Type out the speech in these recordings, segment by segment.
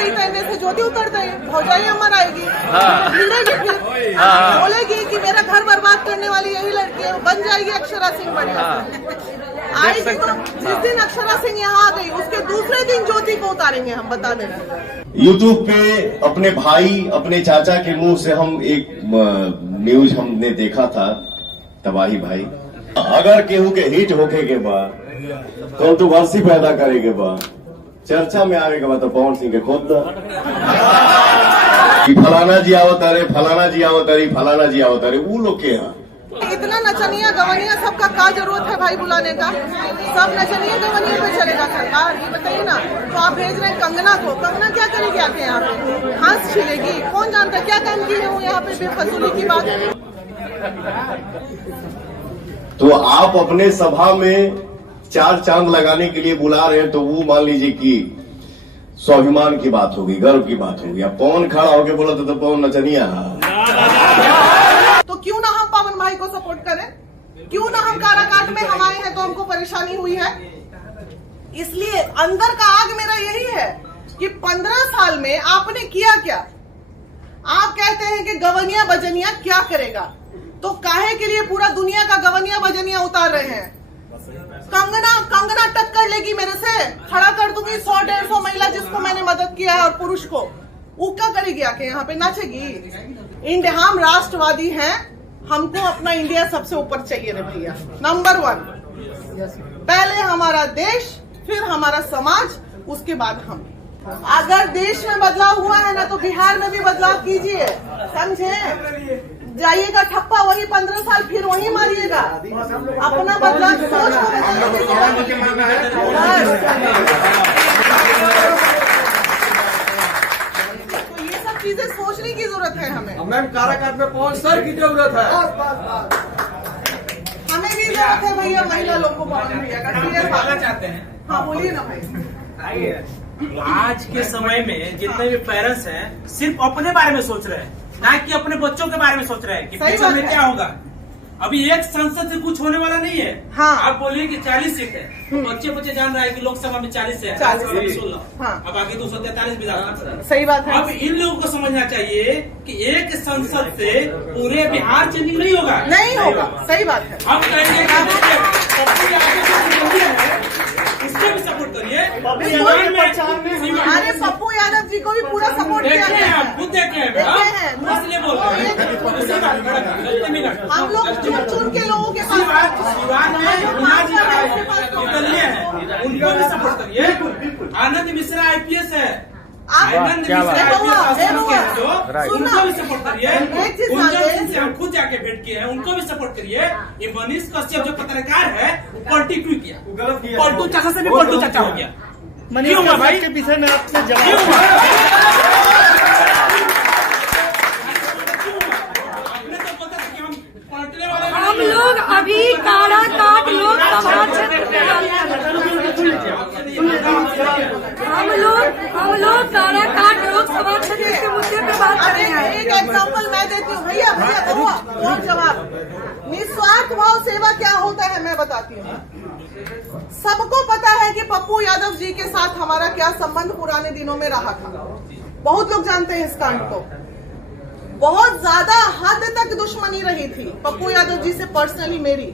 ही तैरने से ज्योति उतर गई, भौजाई अमर आएगी, भिड़ेगी, फिर बोलेगी कि मेरा घर बर्बाद करने वाली यही लड़की है, बन जाएगी अक्षरा सिंह बढ़िया। आएगी तो जिस दिन अक्षरा सिंह यहाँ आ गई उसके दूसरे दिन ज्योति को उतारेंगे हम, बता देना। यूट्यूब पे अपने भाई अपने चाचा के मुंह से हम एक न्यूज हमने देखा था, तबाही भाई, अगर केहू के हिट होके के बाद कंट्रोवर्सी पैदा करे के बाद चर्चा में आवे के बाद तो पवन सिंह के खोद दो, फलाना जी आवत अरे, फलाना जी आवत अरे, फलाना जी आवत अरे, वो लोग के यहाँ इतना नचनिया गवनिया सबका क्या जरूरत है भाई बुलाने का? सब नचनिया गवनिया पे चलेगा सरकार, ये बताइए ना। तो आप भेज रहे हैं कंगना को, कंगना क्या करेगी आके यहाँ पे? हंस छिलेगी? कौन जानता है क्या काम की है वो यहाँ पे बेफजूली की बात। तो आप अपने सभा में 4 चांद लगाने के लिए बुला रहे हैं, तो वो मान लीजिए कि स्वाभिमान की बात होगी, गर्व की बात होगी। अब पवन खड़ा होके बोला तो पवन नचनिया, तो क्यों ना हम पवन भाई को सपोर्ट करें? क्यों ना हम काराकाट में हम आए हैं तो हमको परेशानी हुई है, इसलिए अंदर का आग मेरा यही है कि 15 साल में आपने किया क्या? आप कहते हैं कि गवनिया बजनिया क्या करेगा, तो काहे के लिए पूरा दुनिया का गवनिया बजनिया उतार रहे हैं? कंगना टक्कर लेगी मेरे से, खड़ा कर दूंगी 100-150 महिला जिसको मैंने मदद किया है और पुरुष को, वो क्या करेगी आके यहाँ पे? नाचेगी? इंडिया, हम राष्ट्रवादी हैं, हमको अपना इंडिया सबसे ऊपर चाहिए रे भैया, नंबर 1। पहले हमारा देश, फिर हमारा समाज, उसके बाद हम। अगर देश में बदलाव हुआ है ना तो बिहार में भी बदलाव कीजिए, समझे? जाइएगा ठप्पा वही 15 साल फिर वही मारिएगा, अपना बदलाव सोच तो ये सब चीजें सोचने की जरूरत है हमें। मैम काराकाट में पवन सर की जरूरत है, हमें भी जरूरत है भैया, महिला लोग को पवन भैया का क्लियर चाहते हैं। हाँ बोलिए ना भाई। आज के समय में जितने भी पेरेंट्स हैं सिर्फ अपने बारे में सोच रहे हैं, ना कि अपने बच्चों के बारे में सोच रहे हैं कि फ्यूचर में क्या होगा। अभी एक संसद से कुछ होने वाला नहीं है। हाँ। आप बोलिए कि 40 सीट है, तो बच्चे जान रहा है कि लोकसभा में 40 है, 16। हाँ। अब आगे 243 विधानसभा। सही बात है। अब इन लोगों को समझना चाहिए कि एक संसद से पूरे बिहार चेंजिंग नहीं होगा, नहीं होगा। सही बात है। हम कहेंगे इससे भी सपोर्ट करिए। अरे पप्पू यादव जी को भी पूरा सपोर्ट किया है, खुद देखे हैं, इसलिए बोल रहे हैं। हम लोग चुन के लोगों के पास उनको भी सपोर्ट करिए। आनंद मिश्रा IPS है, आनंद मिश्रा उनको भी सपोर्ट करिए। जिनसे हम खुद जाके भेंट किए हैं उनको भी सपोर्ट करिए। ये मनीष कश्यप जो पत्रकार है वो पलटी क्यों किया? पलटू चाचा से भी पलटू चाचा हो गया। मनीष भाई के विषय में आपसे जवाब हम लोग अभी काराकाट लोकसभा क्षेत्र हम लोग काराकाट लोकसभा क्षेत्र के मुद्दे पे बात कर रहे हैं। एक एग्जांपल मैं देती हूँ भैया, और जवाब। निस्वार्थ भाव सेवा क्या होता है मैं बताती हूँ। सबको पता है कि पप्पू यादव जी के साथ हमारा क्या संबंध पुराने दिनों में रहा था, बहुत लोग जानते हैं इस कांड को। बहुत ज्यादा हद तक दुश्मनी रही थी पप्पू यादव जी से पर्सनली मेरी,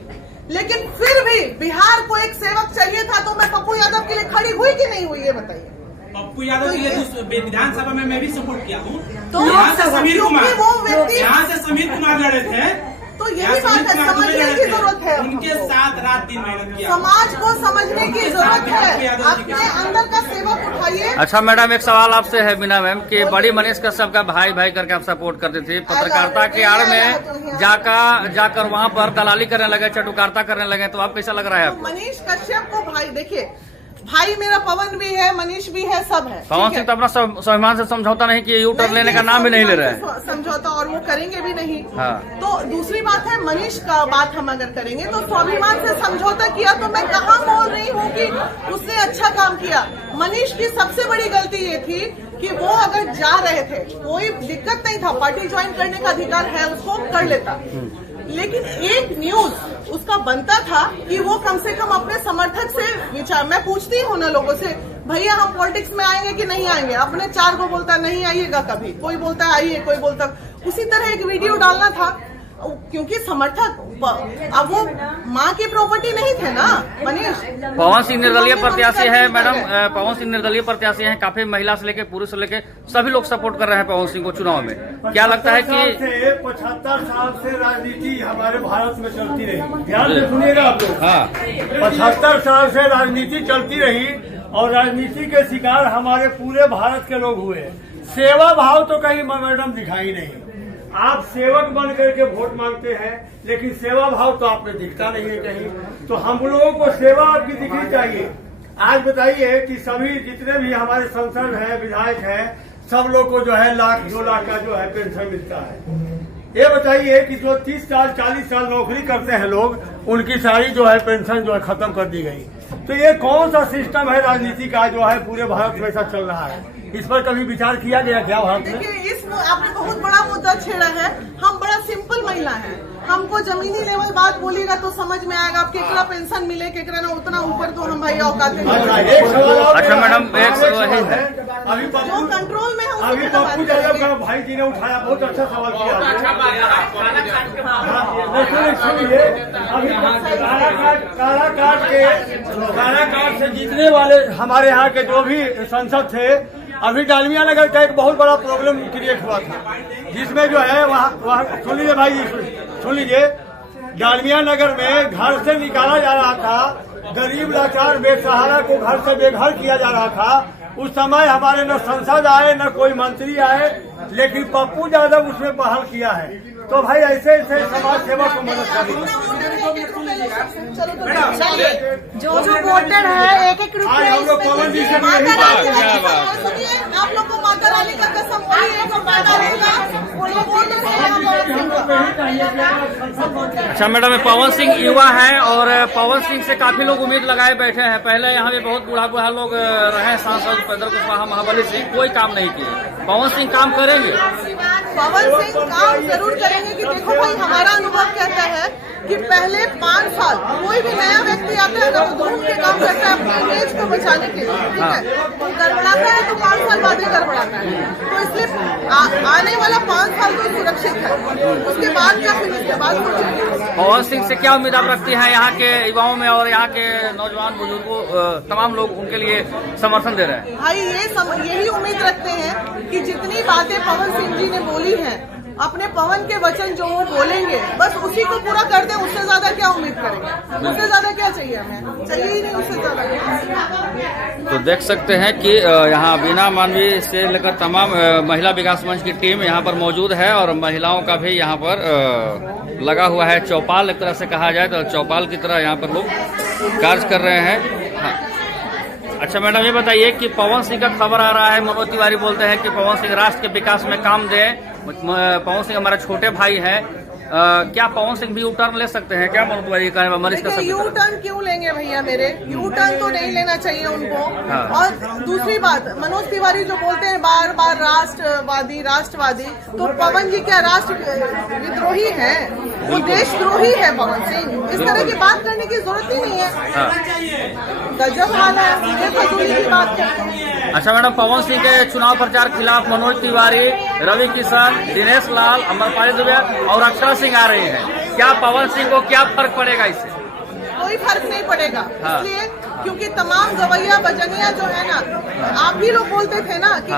लेकिन फिर भी बिहार को एक सेवक चाहिए था तो मैं पप्पू यादव के लिए खड़ी हुई कि नहीं हुई, ये बताइए। पप्पू यादव के लिए विधानसभा में मैं भी सपोर्ट किया हूँ। तो यहाँ से समीर कुमार, वो व्यक्ति, यहाँ से समीर कुमार लड़े थे, तो यही बात है, समझने की जरूरत है। उनके साथ रात दिन मेहनत किया। समाज को समझने की जरूरत है, अपने अंदर का सेवक उठाइए। अच्छा मैडम, एक सवाल आपसे है बिना मैम कि बड़ी मनीष कश्यप का भाई भाई करके आप सपोर्ट करते थे, पत्रकारिता के आड़ में जाकर वहाँ पर दलाली करने लगे, चटुकारिता करने लगे, तो आप कैसा लग रहा है आपको? मनीष कश्यप को भाई, देखिए भाई मेरा पवन भी है, मनीष भी है, सब है। पवन सिंह तो अपना स्वाभिमान से समझौता नहीं किए, U-टर्न लेने का नाम भी नहीं ले रहे हैं समझौता, और वो करेंगे भी नहीं। हाँ। तो दूसरी बात है, मनीष का बात हम अगर करेंगे तो स्वाभिमान से समझौता किया, तो मैं कहाँ बोल रही हूँ कि उसने अच्छा काम किया। मनीष की सबसे बड़ी गलती ये थी कि वो अगर जा रहे थे, कोई दिक्कत नहीं था, पार्टी ज्वाइन करने का अधिकार है उसको, कर लेता। लेकिन एक न्यूज उसका बनता था कि वो कम से कम अपने समर्थक से विचार, मैं पूछती हूँ ना लोगों से, भैया हम पॉलिटिक्स में आएंगे कि नहीं आएंगे, अपने 4 को बोलता नहीं आइएगा कभी, कोई बोलता आइए, कोई बोलता, उसी तरह एक वीडियो डालना था, क्योंकि समर्थक अब वो माँ की प्रॉपर्टी नहीं थे ना मनीष। पवन सिंह निर्दलीय प्रत्याशी है मैडम, पवन सिंह निर्दलीय प्रत्याशी हैं, काफी महिला से लेके पुरुष से लेके सभी लोग सपोर्ट कर रहे हैं पवन सिंह को चुनाव में। क्या लगता है कि 75 साल से राजनीति हमारे भारत में चलती रही, ध्यान से सुनिएगा आप लोग। हाँ, 75 साल से राजनीति चलती रही और राजनीति के शिकार हमारे पूरे भारत के लोग हुए। सेवा भाव तो कहीं मैडम दिखाई नहीं। आप सेवक बन करके वोट मांगते हैं, लेकिन सेवा भाव तो आप में दिखता नहीं है कहीं। तो हम लोगों को सेवा आपकी दिखनी चाहिए। आज बताइए कि सभी जितने भी हमारे सांसद हैं, विधायक हैं, सब लोग को जो है 1,00,000 2 लाख का जो है पेंशन मिलता है। ये बताइए कि जो 30 साल 40 साल नौकरी करते हैं लोग, उनकी सारी जो है पेंशन जो है खत्म कर दी गई। तो ये कौन सा सिस्टम है राजनीति का जो है पूरे भारत में ऐसा चल रहा है? इस पर कभी विचार किया गया क्या भारत में? देखिए, इस आपने बहुत बड़ा मुद्दा छेड़ा है। हम बड़ा सिंपल महिला हैं, हमको जमीनी लेवल बात बोलिएगा तो समझ में आएगा। आप केकरा पेंशन मिले केकरा ना, उतना ऊपर तो हम भाई औकात नहीं। अच्छा मैडम, एक वही है अभी जो कंट्रोल में है अभी पप्पू यादव का भाई जी ने उठाया, बहुत अच्छा सवाल किया। सुनिए, अभी काराकाट से जीतने वाले हमारे यहाँ के जो भी सांसद थे, अभी डालमिया नगर का एक बहुत बड़ा प्रॉब्लम क्रिएट हुआ था, जिसमें जो है वहाँ सुन लीजिए भाई जी, सुन लीजिए, डालमिया नगर में घर से निकाला जा रहा था, गरीब लाचार बेसहारा को घर से बेघर किया जा रहा था। उस समय हमारे न सांसद आए न कोई मंत्री आए, लेकिन पप्पू यादव उसमें पहल किया है। तो भाई ऐसे ऐसे समाज सेवा को मदद करिए। जो वोटर है 1-1 रुपये हम लोग पवन जी से आप लोग को माता रानी का कसम अच्छा मैडम, पवन सिंह युवा है और पवन सिंह से काफी लोग उम्मीद लगाए बैठे हैं। पहले यहाँ पे बहुत बूढ़ा लोग रहे सांसद उपेंद्र कुशवाहा, महाबली सिंह, कोई काम नहीं किए। पवन सिंह काम करेंगे? पवन सिंह काम जरूर करेंगे। कि देखो भाई, हमारा अनुभव कहता है कि पहले 5 साल कोई भी नया व्यक्ति आता है ना, तो ढूंढ के काम करता है अपने इमेज को बचाने के लिए, ठीक है। तो गड़बड़ाता है तो 5 साल बाद ही गड़बड़ाता है। तो इसलिए आने वाला 5 साल तो सुरक्षित है, उसके बाद क्या, फिर उसके बाद पवन सिंह से क्या उम्मीद आप रखती हैं? यहाँ के युवाओं में और यहाँ के नौजवान बुजुर्गों, तमाम लोग उनके लिए समर्थन दे रहे हैं। भाई यही उम्मीद रखते हैं कि जितनी बातें पवन सिंह जी ने बोली हैं, अपने पवन के वचन जो वो बोलेंगे, बस उसी को पूरा कर दें। उससे ज्यादा क्या उम्मीद करेंगे? उससे ज्यादा क्या चाहिए हमें? चाहिए ही नहीं उससे ज्यादा। तो देख सकते हैं कि यहाँ बीना मानवी से लेकर तमाम महिला विकास मंच की टीम यहाँ पर मौजूद है और महिलाओं का भी यहाँ पर लगा हुआ है चौपाल, एक तरह से कहा जाए तो चौपाल की तरह यहाँ पर लोग कार्य कर रहे हैं। हाँ। अच्छा मैडम, ये बताइए कि पवन सिंह का खबर आ रहा है, मनोज तिवारी बोलते हैं कि पवन सिंह राष्ट्र के विकास में काम दें। पवन सिंह हमारे छोटे भाई हैं, क्या पवन सिंह भी यू टर्न ले सकते हैं? क्या मनोज तिवारी का मरीज का यू टर्न क्यों लेंगे भैया मेरे? यू टर्न तो नहीं लेना चाहिए उनको। हाँ। और दूसरी बात, मनोज तिवारी जो बोलते हैं बार बार राष्ट्रवादी, तो पवन जी क्या राष्ट्र विद्रोही है? वो देशद्रोही है पवन सिंह। इस तरह की बात करने की जरूरत ही नहीं है। हाँ। गजब हाल है, मुझे फजूली की बात करते हैं। अच्छा मैडम, पवन सिंह के चुनाव प्रचार खिलाफ मनोज तिवारी, रवि किशन, दिनेश लाल, अमरपाली दुबे और अक्षरा सिंह आ रही हैं। क्या पवन सिंह को क्या फर्क पड़ेगा इससे? कोई फर्क नहीं पड़ेगा। हाँ। इसलिए क्योंकि तमाम गवैया बजनिया जो है ना, आप भी लोग बोलते थे ना कि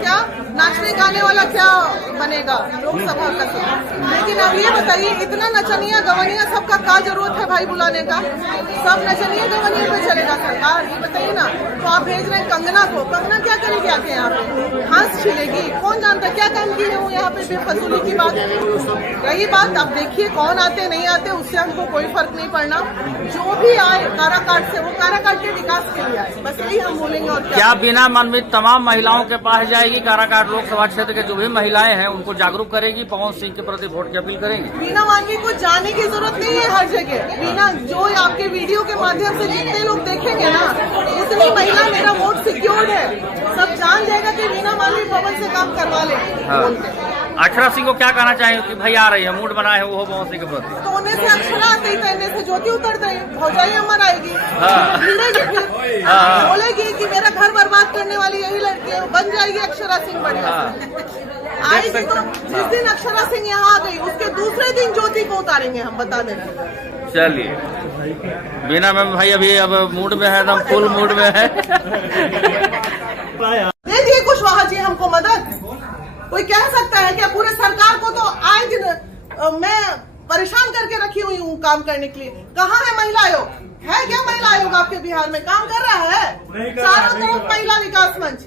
क्या नाचने गाने वाला क्या बनेगा लोकसभा का। लेकिन अब ये बताइए, इतना नचनिया गवनिया सबका क्या जरूरत है भाई बुलाने का? सब नचनिया गवनिया पे चलेगा सरकार? ये बताइए ना। तो आप भेज रहे हैं कंगना को, कंगना क्या करेगी आके यहाँ पे? हंस छिलेगी? कौन जानता क्या काम की है वो यहाँ पे बेफजूली की बात। रही बात, अब देखिए कौन आते नहीं आते, उससे हमको कोई फर्क नहीं पड़ना। जो भी आए काराकाट से वो काराकाट के विकास के लिए आए, बस यही हम बोलेंगे। और क्या बीना मानवी तमाम महिलाओं के पास जाएगी? काराकाट लोकसभा क्षेत्र के जो भी महिलाएं हैं उनको जागरूक करेगी, पवन सिंह के प्रति वोट की अपील करेंगी? बीना मानवी को जाने की जरूरत नहीं है हर जगह। बीना जो आपके वीडियो के माध्यम से जितने लोग देखेंगे ना, उतनी महिला मेरा वोट सिक्योर्ड है, सब जान जाएगा कि बीना मानवी पवन से काम करवा लेंगे। हाँ। अक्षरा सिंह को क्या कहना चाहेंगे कि भाई आ रही है, मूड बनाए है वो पवन सिंह के प्रति? तो उन्हें से अक्षरा आते ही कहने से ज्योति उतर गई, भौजाई अमर आएगी, भिड़ेगी फिर, बोलेगी कि मेरा घर बर्बाद करने वाली यही लड़की है, बन जाएगी अक्षरा सिंह बढ़िया। आएगी तो जिस दिन अक्षरा सिंह यहाँ आ गई उसके दूसरे दिन ज्योति को उतारेंगे हम, बता देना। चलिए, बीना मैम भाई अभी अब मूड में है, एकदम फुल मूड में है। दे दिए कुशवाहा जी हमको मदद। कोई कह सकता है क्या? पूरे सरकार को तो आए दिन मैं परेशान करके रखी हुई हूँ काम करने के लिए। कहाँ है महिला आयोग? है क्या महिला आयोग आपके बिहार में? काम कर रहा है? चारों तरफ महिला विकास मंच।